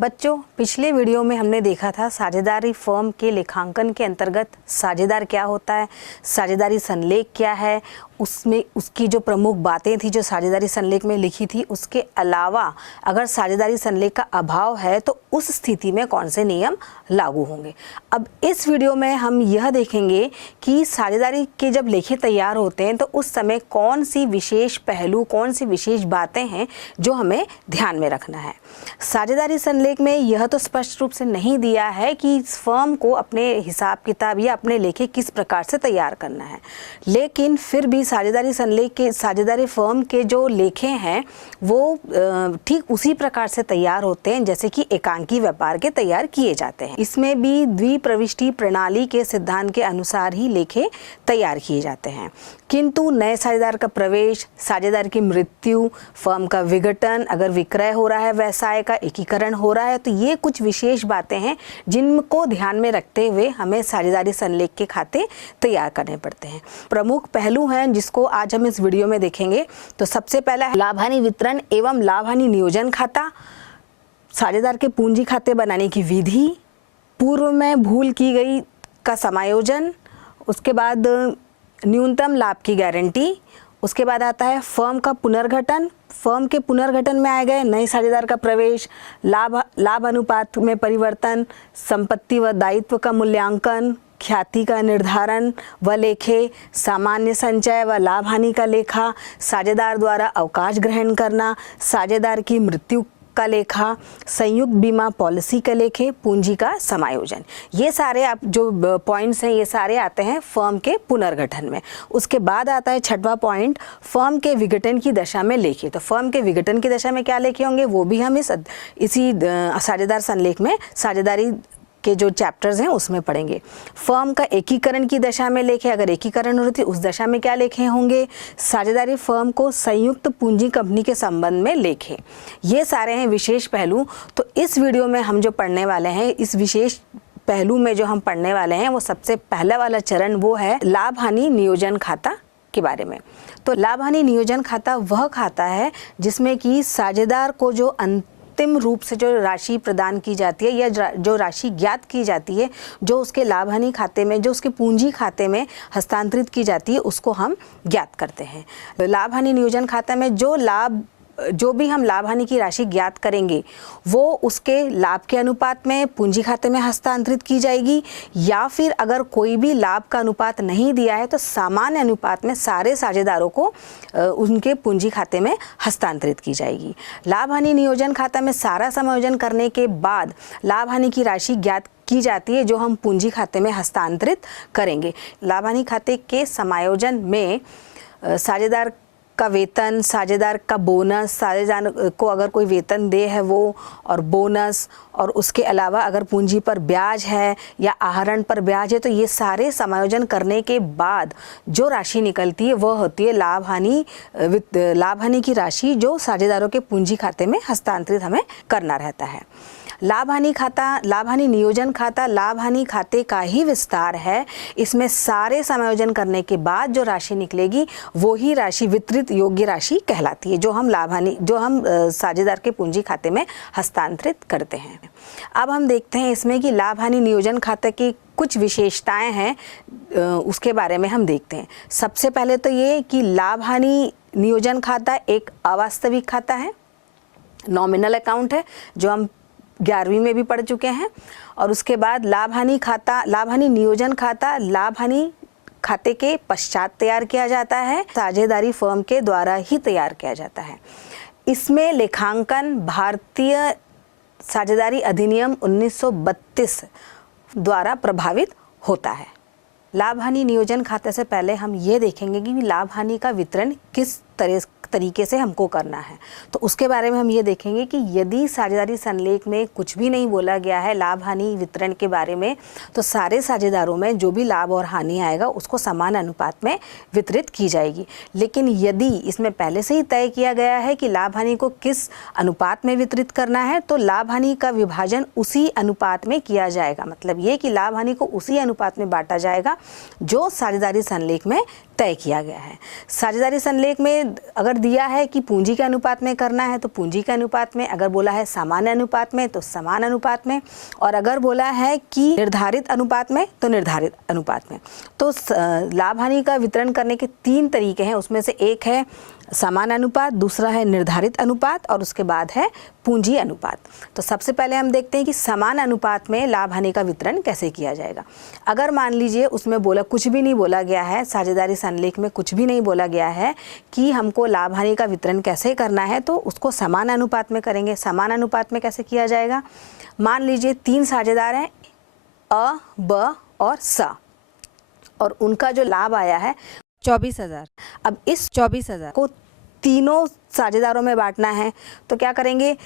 बच्चों, पिछले वीडियो में हमने देखा था साझेदारी फर्म के लेखांकन के अंतर्गत साझेदार क्या होता है, साझेदारी संलेख क्या है, उसमें उसकी जो प्रमुख बातें थी जो साझेदारी संलेख में लिखी थी, उसके अलावा अगर साझेदारी संलेख का अभाव है तो उस स्थिति में कौन से नियम लागू होंगे। अब इस वीडियो में हम यह देखेंगे कि साझेदारी के जब लेखे तैयार होते हैं तो उस समय कौन सी विशेष पहलू, कौन सी विशेष बातें हैं जो हमें ध्यान में रखना है। साझेदारी संलेख में यह तो स्पष्ट रूप से नहीं दिया है कि फर्म को अपने हिसाब किताब या अपने लेखे किस प्रकार से तैयार करना है, लेकिन फिर भी साझेदारी संलेख के साझेदारी फर्म के जो लेखे हैं वो ठीक उसी प्रकार से तैयार होते हैं जैसे कि एकांकी व्यापार के तैयार किए जाते हैं। इसमें भी द्विप्रविष्टि प्रणाली के सिद्धांत के अनुसार ही लेखे तैयार किए जाते हैं, किंतु नए साझेदार का प्रवेश, साझेदार की मृत्यु, फर्म का विघटन, अगर विक्रय हो रहा है, व्यवसाय का एकीकरण हो रहा है, तो ये कुछ विशेष बातें हैं जिनको ध्यान में रखते हुए हमें साझेदारी संलेख के खाते तैयार करने पड़ते हैं। प्रमुख पहलू हैं जिसको आज हम इस वीडियो में देखेंगे। तो सबसे पहला है लाभ हानि वितरण एवं लाभ हानि नियोजन खाता, साझेदार के पूंजी खाते बनाने की विधि, पूर्व में भूल की गई का समायोजन, उसके बाद न्यूनतम लाभ की गारंटी, उसके बाद आता है फर्म का पुनर्गठन, फर्म के पुनर्गठन में आए गए नए साझेदार का प्रवेश, लाभ अनुपात में परिवर्तन, संपत्ति व दायित्व का मूल्यांकन, ख्याति का निर्धारण व लेखे, सामान्य संचय व लाभ हानि का लेखा, साझेदार द्वारा अवकाश ग्रहण करना, साझेदार की मृत्यु का लेखा, संयुक्त बीमा पॉलिसी के लेखे, पूंजी का समायोजन। ये सारे आप जो पॉइंट्स हैं ये सारे आते हैं फर्म के पुनर्गठन में। उसके बाद आता है छठवां पॉइंट, फर्म के विघटन की दशा में लेखे। तो फर्म के विघटन की दशा में क्या लेखे होंगे वो भी हम इसी साझेदार संलेख में साझेदारी के जो चैप्टर्स हैं उसमें पढ़ेंगे। फर्म का एकीकरण की दशा में लेखे, अगर एकीकरण हो रही थी उस दशा में क्या लेखे होंगे। साझेदारी फर्म को संयुक्त पूंजी कंपनी के संबंध में लेखे। ये सारे हैं विशेष पहलू। तो इस वीडियो में हम जो पढ़ने वाले हैं, इस विशेष पहलू में जो हम पढ़ने वाले हैं वो सबसे पहला वाला चरण वो है लाभ हानि नियोजन खाता के बारे में। तो लाभ हानि नियोजन खाता वह खाता है जिसमें कि साझेदार को जो अंतिम रूप से जो राशि प्रदान की जाती है या जो राशि ज्ञात की जाती है, जो उसके लाभ हानि खाते में, जो उसके पूंजी खाते में हस्तांतरित की जाती है, उसको हम ज्ञात करते हैं। लाभ हानि नियोजन खाता में जो भी हम लाभ हानि की राशि ज्ञात करेंगे वो उसके लाभ के अनुपात में पूंजी खाते में हस्तांतरित की जाएगी, या फिर अगर कोई भी लाभ का अनुपात नहीं दिया है तो सामान्य अनुपात में सारे साझेदारों को उनके पूंजी खाते में हस्तांतरित की जाएगी। लाभ हानि नियोजन खाता में सारा समायोजन करने के बाद लाभ हानि की राशि ज्ञात की जाती है जो हम पूंजी खाते में हस्तांतरित करेंगे। लाभ हानि खाते के समायोजन में साझेदार का वेतन, साझेदार का बोनस, साझेदार को अगर कोई वेतन दे है वो, और बोनस, और उसके अलावा अगर पूंजी पर ब्याज है या आहरण पर ब्याज है, तो ये सारे समायोजन करने के बाद जो राशि निकलती है वह होती है लाभ हानि की राशि जो साझेदारों के पूंजी खाते में हस्तांतरित हमें करना रहता है। लाभ हानि खाता, लाभ हानि नियोजन खाता लाभ हानि खाते का ही विस्तार है। इसमें सारे समायोजन करने के बाद जो राशि निकलेगी वो ही राशि वितरित योग्य राशि कहलाती है जो हम साझेदार के पूंजी खाते में हस्तांतरित करते हैं। अब हम देखते हैं इसमें कि लाभ हानि नियोजन खाते की कुछ विशेषताएं हैं, उसके बारे में हम देखते हैं। सबसे पहले तो ये कि लाभ हानि नियोजन खाता एक अवास्तविक खाता है, नॉमिनल अकाउंट है जो हम 11वीं में भी पढ़ चुके हैं। और उसके बाद लाभ हानि नियोजन खाता लाभ हानि खाते के पश्चात तैयार किया जाता है, साझेदारी फर्म के द्वारा ही तैयार किया जाता है। इसमें लेखांकन भारतीय साझेदारी अधिनियम 1932 द्वारा प्रभावित होता है। लाभ हानि नियोजन खाते से पहले हम ये देखेंगे कि लाभ हानि का वितरण किस तरीके से हमको करना है। तो उसके बारे में हम ये देखेंगे कि यदि साझेदारी संलेख में कुछ भी नहीं बोला गया है लाभ हानि वितरण के बारे में, तो सारे साझेदारों में जो भी लाभ और हानि आएगा उसको समान अनुपात में वितरित की जाएगी। लेकिन यदि इसमें पहले से ही तय किया गया है कि लाभ हानि को किस अनुपात में वितरित करना है, तो लाभ हानि का विभाजन उसी अनुपात में किया जाएगा। मतलब ये कि लाभ हानि को उसी अनुपात में बांटा जाएगा जो साझेदारी संलेख में तय किया गया है। साझेदारी संलेख में अगर दिया है कि पूंजी के अनुपात में करना है तो पूंजी के अनुपात में, अगर बोला है सामान्य अनुपात में तो समान अनुपात में, और अगर बोला है कि निर्धारित अनुपात में तो निर्धारित अनुपात में। तो लाभ हानि का वितरण करने के 3 तरीके हैं, उसमें से एक है समान अनुपात, दूसरा है निर्धारित अनुपात और उसके बाद है पूंजी अनुपात। तो सबसे पहले हम देखते हैं कि समान अनुपात में लाभ हानि का वितरण कैसे किया जाएगा। अगर मान लीजिए उसमें कुछ भी नहीं बोला गया है, साझेदारी संलेख में कुछ भी नहीं बोला गया है कि हमको लाभ हानि का वितरण कैसे करना है, तो उसको समान अनुपात में करेंगे। समान अनुपात में कैसे किया जाएगा, मान लीजिए 3 साझेदार हैं अ, ब और स, और उनका जो लाभ आया है 24,000। अब इस 24,000 को तीनों साझेदारों में बांटना है, तो क्या करेंगे,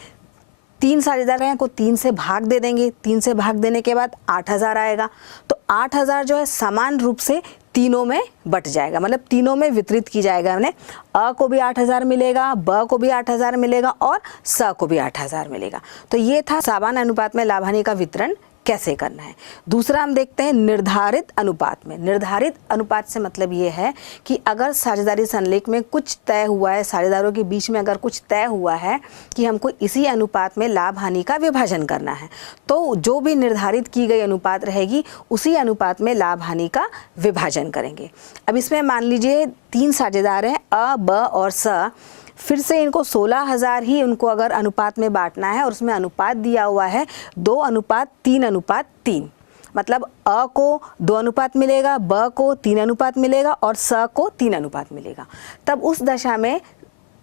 3 साझेदार हैं को 3 से भाग दे देंगे। 3 से भाग देने के बाद 8,000 आएगा। तो 8,000 जो है समान रूप से तीनों में बट जाएगा, मतलब तीनों में वितरित की जाएगा। हमने अ को भी 8,000 मिलेगा, ब को भी 8,000 मिलेगा और स को भी 8,000 मिलेगा। तो ये था समान अनुपात में लाभ हानि का वितरण कैसे करना है। दूसरा हम देखते हैं निर्धारित अनुपात में। निर्धारित अनुपात से मतलब ये है कि अगर साझेदारी संलेख में कुछ तय हुआ है, साझेदारों के बीच में अगर कुछ तय हुआ है कि हमको इसी अनुपात में लाभ हानि का विभाजन करना है, तो जो भी निर्धारित की गई अनुपात रहेगी उसी अनुपात में लाभ हानि का विभाजन करेंगे। अब इसमें मान लीजिए 3 साझेदार हैं अ, ब और स, फिर से इनको 16,000 ही उनको अगर अनुपात में बांटना है और उसमें अनुपात दिया हुआ है 2:3:3, मतलब अ को 2 अनुपात मिलेगा, ब को 3 अनुपात मिलेगा और स को 3 अनुपात मिलेगा। तब उस दशा में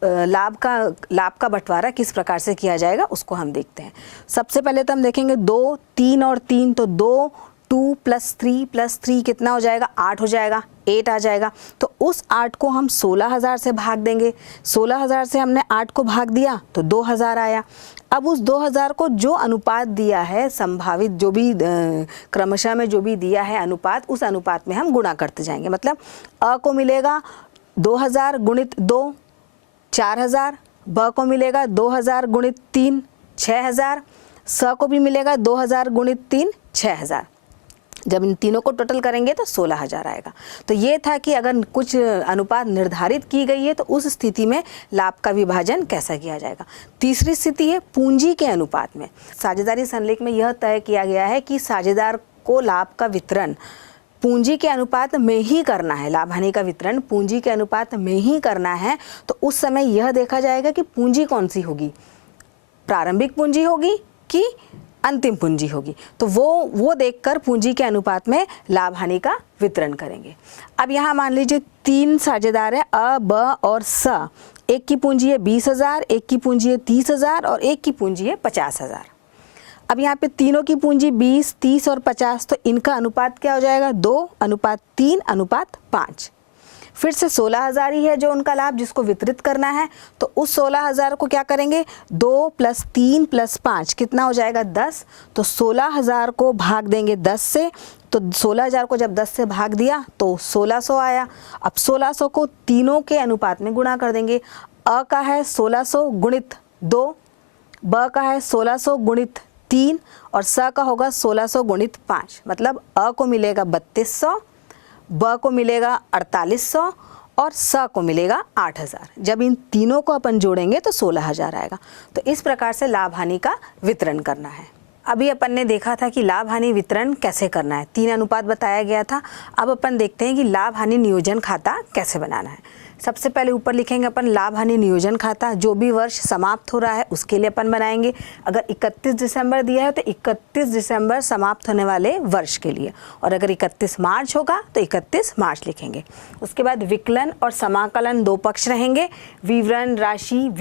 लाभ का बंटवारा किस प्रकार से किया जाएगा उसको हम देखते हैं। सबसे पहले तो हम देखेंगे 2, 3 और 3, तो 2 + 3 कितना हो जाएगा, 8 हो जाएगा, 8 आ जाएगा। तो उस 8 को हम 16,000 से भाग देंगे। 16,000 से हमने 8 को भाग दिया तो 2,000 आया। अब उस 2,000 को जो अनुपात दिया है, संभावित जो भी क्रमशः में जो भी दिया है अनुपात, उस अनुपात में हम गुणा करते जाएंगे। मतलब अ को मिलेगा 2,000 × 2 4,000, ब को मिलेगा 2,000 × 3 6,000, स को भी मिलेगा 2,000 × 3 6,000। जब इन तीनों को टोटल करेंगे तो 16,000 आएगा। तो ये था कि अगर कुछ अनुपात निर्धारित की गई है तो उस स्थिति में लाभ का विभाजन कैसा किया जाएगा। तीसरी स्थिति है पूंजी के अनुपात में। साझेदारी संलेख में यह तय किया गया है कि साझेदार को लाभ का वितरण पूंजी के अनुपात में ही करना है। लाभ हानि का वितरण पूंजी के अनुपात में ही करना है। तो उस समय यह देखा जाएगा कि पूंजी कौन सी होगी, प्रारंभिक पूंजी होगी कि अंतिम पूंजी होगी। तो वो देखकर पूंजी के अनुपात में लाभ हानि का वितरण करेंगे। अब यहाँ मान लीजिए 3 साझेदार है अ, ब और स। एक की पूंजी है 20,000, एक की पूंजी है 30,000 और एक की पूंजी है 50,000। अब यहाँ पे तीनों की पूंजी 20, 30 और 50, तो इनका अनुपात क्या हो जाएगा, 2:3:5। फिर से 16,000 ही है जो उनका लाभ जिसको वितरित करना है। तो उस 16,000 को क्या करेंगे, 2 + 3 + 5 कितना हो जाएगा, 10। तो 16,000 को भाग देंगे 10 से। तो 16,000 को जब 10 से भाग दिया तो 1,600 आया। अब 1,600 को तीनों के अनुपात में गुणा कर देंगे। अ का है 1,600 × 2, ब का है 1,600 × 3 और स का होगा 1,600 × 5। मतलब अ को मिलेगा 3,200, ब को मिलेगा 4,800 और स को मिलेगा 8,000। जब इन तीनों को अपन जोड़ेंगे तो 16,000 आएगा। तो इस प्रकार से लाभ हानि का वितरण करना है। अभी अपन ने देखा था कि लाभ हानि वितरण कैसे करना है, 3 अनुपात बताया गया था। अब अपन देखते हैं कि लाभ हानि नियोजन खाता कैसे बनाना है। सबसे पहले ऊपर लिखेंगे अपन लाभ हानि नियोजन खाता। जो भी वर्ष समाप्त हो रहा है उसके लिए अपन बनाएंगे। अगर 31 दिसंबर दिया है तो 31 दिसंबर समाप्त होने वाले वर्ष के लिए, और अगर 31 मार्च होगा तो 31 मार्च लिखेंगे। उसके बाद विकलन और समाकलन 2 पक्ष रहेंगे, विवरण राशि।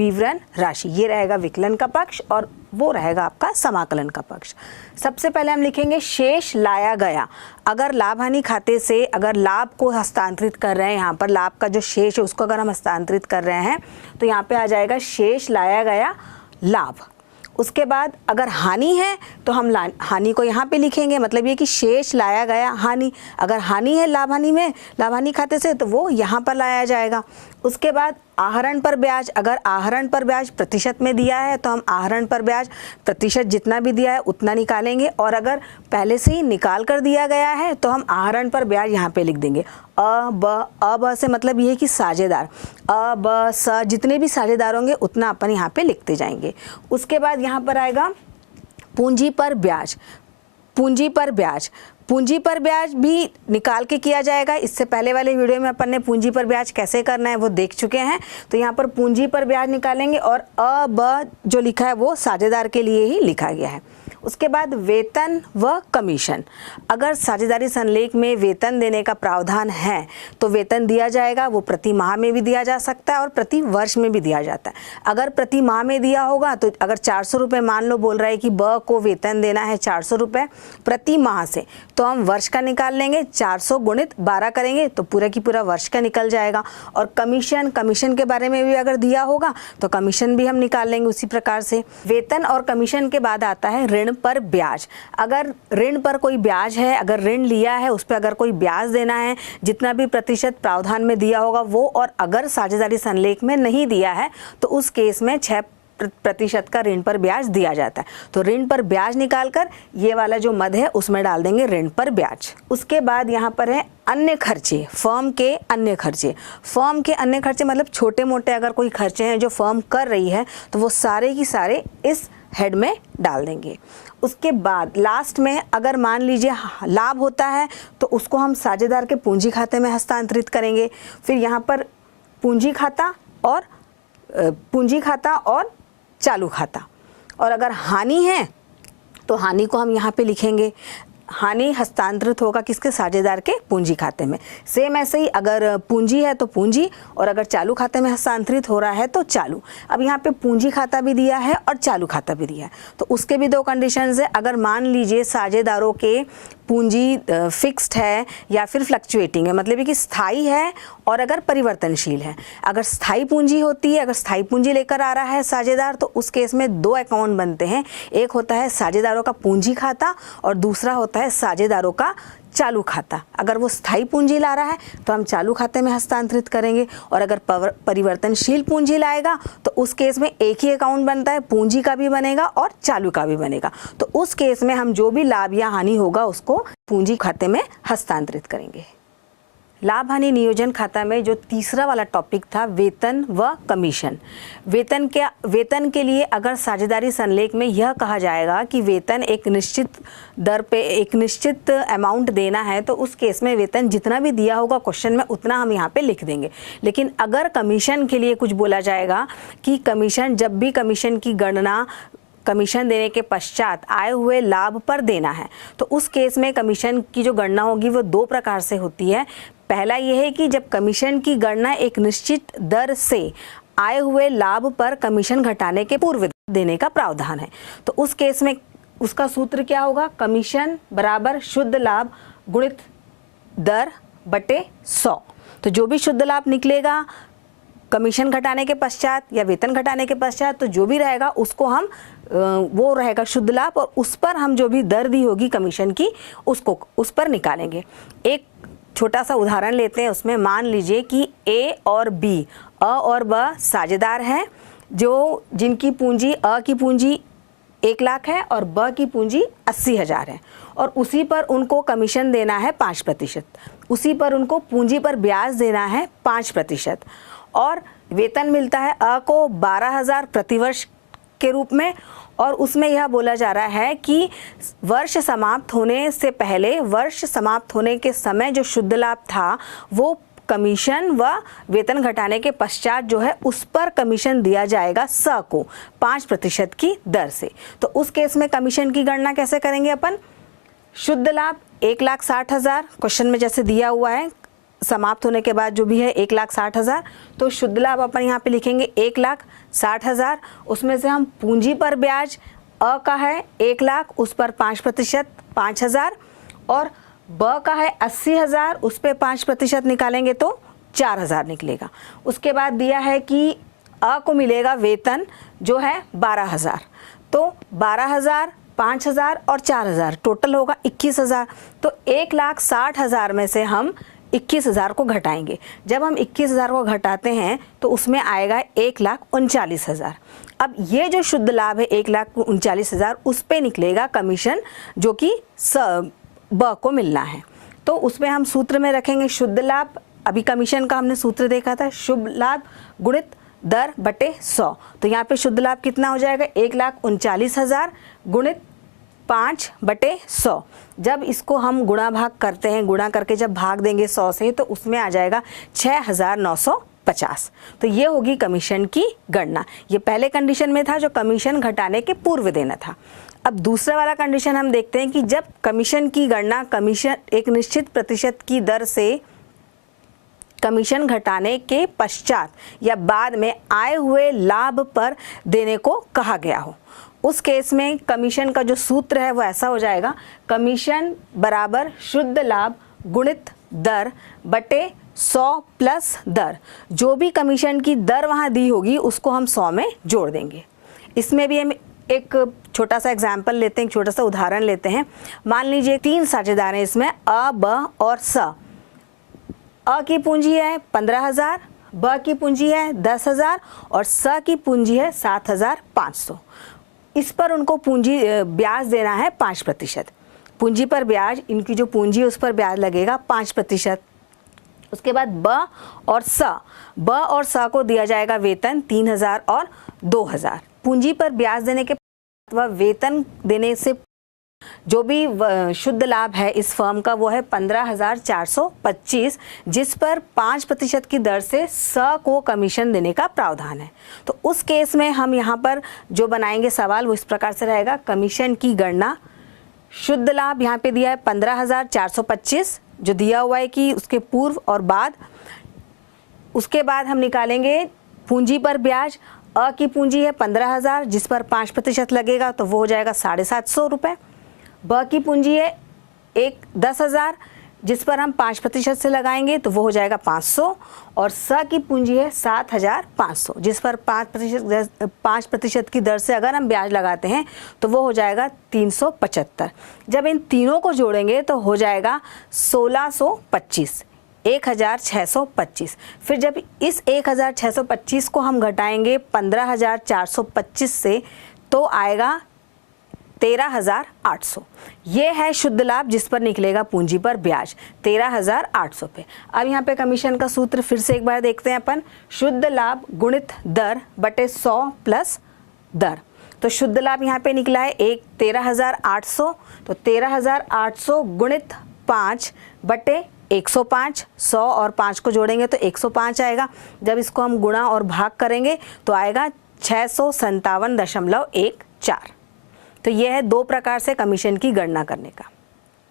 ये रहेगा विकलन का पक्ष और वो रहेगा आपका समाकलन का पक्ष। सबसे पहले हम लिखेंगे शेष लाया गया। अगर लाभ हानि खाते से अगर लाभ को हस्तांतरित कर रहे हैं, यहाँ पर लाभ का जो शेष है उसको अगर हम हस्तांतरित कर रहे हैं तो यहाँ पे आ जाएगा शेष लाया गया लाभ। उसके बाद अगर हानि है तो हम हानि को यहाँ पे लिखेंगे, मतलब ये कि शेष लाया गया हानि। अगर हानि है लाभ हानि में, लाभ हानि खाते से, तो वो यहाँ पर लाया जाएगा। उसके बाद आहरण पर ब्याज, अगर आहरण पर ब्याज प्रतिशत में दिया है तो हम आहरण पर ब्याज प्रतिशत जितना भी दिया है उतना निकालेंगे, और अगर पहले से ही निकाल कर दिया गया है तो हम आहरण पर ब्याज यहाँ पे लिख देंगे। अ ब से मतलब ये है कि साझेदार, अ ब स जितने भी साझेदार होंगे उतना अपन यहाँ पे लिखते जाएंगे। उसके बाद यहाँ पर आएगा पूंजी पर ब्याज। पूंजी पर ब्याज, पूंजी पर ब्याज भी निकाल के किया जाएगा। इससे पहले वाले वीडियो में अपन ने पूंजी पर ब्याज कैसे करना है वो देख चुके हैं। तो यहाँ पर पूंजी पर ब्याज निकालेंगे, और अ ब जो लिखा है वो साझेदार के लिए ही लिखा गया है। उसके बाद वेतन व कमीशन, अगर साझेदारी संलेख में वेतन देने का प्रावधान है तो वेतन दिया जाएगा। वो प्रति माह में भी दिया जा सकता है और प्रति वर्ष में भी दिया जाता है। अगर प्रति माह में दिया होगा तो अगर 400 रुपये मान लो बोल रहा है कि ब को वेतन देना है 400 रुपये प्रति माह से, तो हम वर्ष का निकाल लेंगे, 400 गुणित 12 करेंगे तो पूरा की पूरा वर्ष का निकल जाएगा। और कमीशन, कमीशन के बारे में भी अगर दिया होगा तो कमीशन भी हम निकाल लेंगे उसी प्रकार से। वेतन और कमीशन के बाद आता है ऋण पर ब्याज। अगर ऋण पर कोई ब्याज है, अगर ऋण लिया है उस पर अगर कोई ब्याज देना है, जितना भी प्रतिशत प्रावधान में दिया होगा वो, और अगर साझेदारी संलेख में नहीं दिया है तो उस केस में 6% का ऋण पर ब्याज दिया जाता है। तो ऋण पर ब्याज निकालकर ये वाला जो मद है उसमें डाल देंगे ऋण पर ब्याज। उसके बाद यहाँ पर है अन्य खर्चे, फर्म के अन्य खर्चे। फर्म के अन्य खर्चे मतलब छोटे मोटे अगर कोई खर्चे हैं जो फर्म कर रही है तो वो सारे की सारे इस हेड में डाल देंगे। उसके बाद लास्ट में अगर मान लीजिए लाभ होता है तो उसको हम साझेदार के पूंजी खाते में हस्तांतरित करेंगे। फिर यहाँ पर पूंजी खाता और चालू खाता। और अगर हानि है तो हानि को हम यहाँ पे लिखेंगे। हानि हस्तांतरित होगा किसके, साझेदार के पूंजी खाते में। सेम ऐसे ही अगर पूंजी है तो पूंजी, और अगर चालू खाते में हस्तांतरित हो रहा है तो चालू। अब यहाँ पे पूंजी खाता भी दिया है और चालू खाता भी दिया है तो उसके भी दो कंडीशंस है। अगर मान लीजिए साझेदारों के पूंजी फिक्स्ड है या फिर फ्लक्चुएटिंग है, मतलब कि स्थायी है और अगर परिवर्तनशील है। अगर स्थायी पूंजी होती है, अगर स्थायी पूंजी लेकर आ रहा है साझेदार तो उस केस में दो अकाउंट बनते हैं। एक होता है साझेदारों का पूंजी खाता और दूसरा होता है साझेदारों का चालू खाता। अगर वो स्थायी पूंजी ला रहा है तो हम चालू खाते में हस्तांतरित करेंगे, और अगर परिवर्तनशील पूंजी लाएगा तो उस केस में एक ही अकाउंट बनता है, पूंजी का भी बनेगा और चालू का भी बनेगा। तो उस केस में हम जो भी लाभ या हानि होगा उसको पूंजी खाते में हस्तांतरित करेंगे। लाभ हानि नियोजन खाता में जो तीसरा वाला टॉपिक था वेतन व कमीशन। वेतन के लिए अगर साझेदारी संलेख में यह कहा जाएगा कि वेतन एक निश्चित दर पे एक निश्चित अमाउंट देना है तो उस केस में वेतन जितना भी दिया होगा क्वेश्चन में उतना हम यहाँ पे लिख देंगे। लेकिन अगर कमीशन के लिए कुछ बोला जाएगा कि कमीशन, जब भी कमीशन की गणना कमीशन देने के पश्चात आए हुए लाभ पर देना है तो उस केस में कमीशन की जो गणना होगी वो दो प्रकार से होती है। पहला यह है कि जब कमीशन की गणना एक निश्चित दर से आए हुए लाभ पर कमीशन घटाने के पूर्व देने का प्रावधान है तो उस केस में उसका सूत्र क्या होगा, कमीशन बराबर शुद्ध लाभ गुणित दर बटे 100। तो जो भी शुद्ध लाभ निकलेगा कमीशन घटाने के पश्चात या वेतन घटाने के पश्चात तो जो भी रहेगा उसको हम वो रहेगा शुद्ध लाभ, और उस पर हम जो भी दर दी होगी कमीशन की उसको उस पर निकालेंगे। एक छोटा सा उदाहरण लेते हैं। उसमें मान लीजिए कि ए और बी, अ और ब साझेदार हैं जो जिनकी पूंजी, अ की पूंजी 1 लाख है और ब की पूंजी 80,000 है, और उसी पर उनको कमीशन देना है 5%, उसी पर उनको पूंजी पर ब्याज देना है 5%, और वेतन मिलता है अ को 12,000 प्रतिवर्ष के रूप में। और उसमें यह बोला जा रहा है कि वर्ष समाप्त होने से पहले, वर्ष समाप्त होने के समय जो शुद्ध लाभ था वो कमीशन व वेतन घटाने के पश्चात जो है उस पर कमीशन दिया जाएगा स को 5% की दर से। तो उस केस में कमीशन की गणना कैसे करेंगे अपन, शुद्ध लाभ 1,60,000 क्वेश्चन में जैसे दिया हुआ है, समाप्त होने के बाद जो भी है 1,60,000, तो शुद्ध लाभ अपन यहाँ पे लिखेंगे 1,60,000। उसमें से हम पूंजी पर ब्याज अ का है 1 लाख, उस पर 5% 5,000, और ब का है 80,000, उस पर 5% निकालेंगे तो 4,000 निकलेगा। उसके बाद दिया है कि अ को मिलेगा वेतन जो है 12,000, तो 12,000 5,000 और 4,000 टोटल होगा 21,000। तो 1,60,000 में से हम 21,000 को घटाएंगे। जब हम 21,000 को घटाते हैं तो उसमें आएगा 1,39,000। अब ये जो शुद्ध लाभ है 1,39,000, उस पे निकलेगा कमीशन जो कि ब को मिलना है। तो उसमें हम सूत्र में रखेंगे शुद्ध लाभ, अभी कमीशन का हमने सूत्र देखा था, शुद्ध लाभ गुणित दर बटे 100। तो यहाँ पे शुद्ध लाभ कितना हो जाएगा 1,39,000 गुणित 5/100। जब इसको हम गुणा भाग करते हैं, गुणा करके जब भाग देंगे 100 से तो उसमें आ जाएगा 6,950। तो ये होगी कमीशन की गणना। ये पहले कंडीशन में था जो कमीशन घटाने के पूर्व देना था। अब दूसरा वाला कंडीशन हम देखते हैं कि जब कमीशन की गणना कमीशन एक निश्चित प्रतिशत की दर से कमीशन घटाने के पश्चात या बाद में आए हुए लाभ पर देने को कहा गया हो। उस केस में कमीशन का जो सूत्र है वो ऐसा हो जाएगा, कमीशन बराबर शुद्ध लाभ गुणित दर बटे 100 प्लस दर। जो भी कमीशन की दर वहाँ दी होगी उसको हम 100 में जोड़ देंगे। इसमें भी हम एक छोटा सा एग्जाम्पल लेते हैं, एक छोटा सा उदाहरण लेते हैं। मान लीजिए 3 साझेदार हैं, इसमें अ, ब और स। अ की पूंजी है 15,000, ब की पूंजी है 10,000 और स की पूंजी है 7,500। इस पर उनको पूंजी ब्याज देना है 5%। पूंजी पर ब्याज, इनकी जो पूंजी है उस पर ब्याज लगेगा 5%। उसके बाद ब और स को दिया जाएगा वेतन 3,000 और 2,000। पूंजी पर ब्याज देने के अथवा वेतन देने से जो भी शुद्ध लाभ है इस फर्म का वो है 15,425, जिस पर 5% की दर से स को कमीशन देने का प्रावधान है। तो उस केस में हम यहाँ पर जो बनाएंगे सवाल वो इस प्रकार से रहेगा, कमीशन की गणना, शुद्ध लाभ यहाँ पे दिया है 15,425 जो दिया हुआ है कि उसके पूर्व और बाद। उसके बाद हम निकालेंगे पूंजी पर ब्याज। अ की पूंजी है 15,000 जिस पर 5% लगेगा तो वो हो जाएगा 750 रुपये। ब की पूंजी है 10,000 जिस पर हम 5% से लगाएंगे तो वो हो जाएगा 500। और स की पूंजी है 7,500 जिस पर 5% की दर से अगर हम ब्याज लगाते हैं तो वो हो जाएगा 375। जब इन तीनों को जोड़ेंगे तो हो जाएगा 1,625, 1,625। फिर जब इस 1,625 को हम घटाएंगे 15,425 से तो आएगा 13,800। ये है शुद्ध लाभ जिस पर निकलेगा पूंजी पर ब्याज 13,800 पे। अब यहाँ पे कमीशन का सूत्र फिर से एक बार देखते हैं अपन, शुद्ध लाभ गुणित दर बटे 100 प्लस दर। तो शुद्ध लाभ यहाँ पे निकला है 13,800, तो 13,800 गुणित 5 बटे 105, 100 और 5 को जोड़ेंगे तो 105 आएगा। जब इसको हम गुणा और भाग करेंगे तो आएगा 657.14। तो यह है 2 प्रकार से कमीशन की गणना करने का।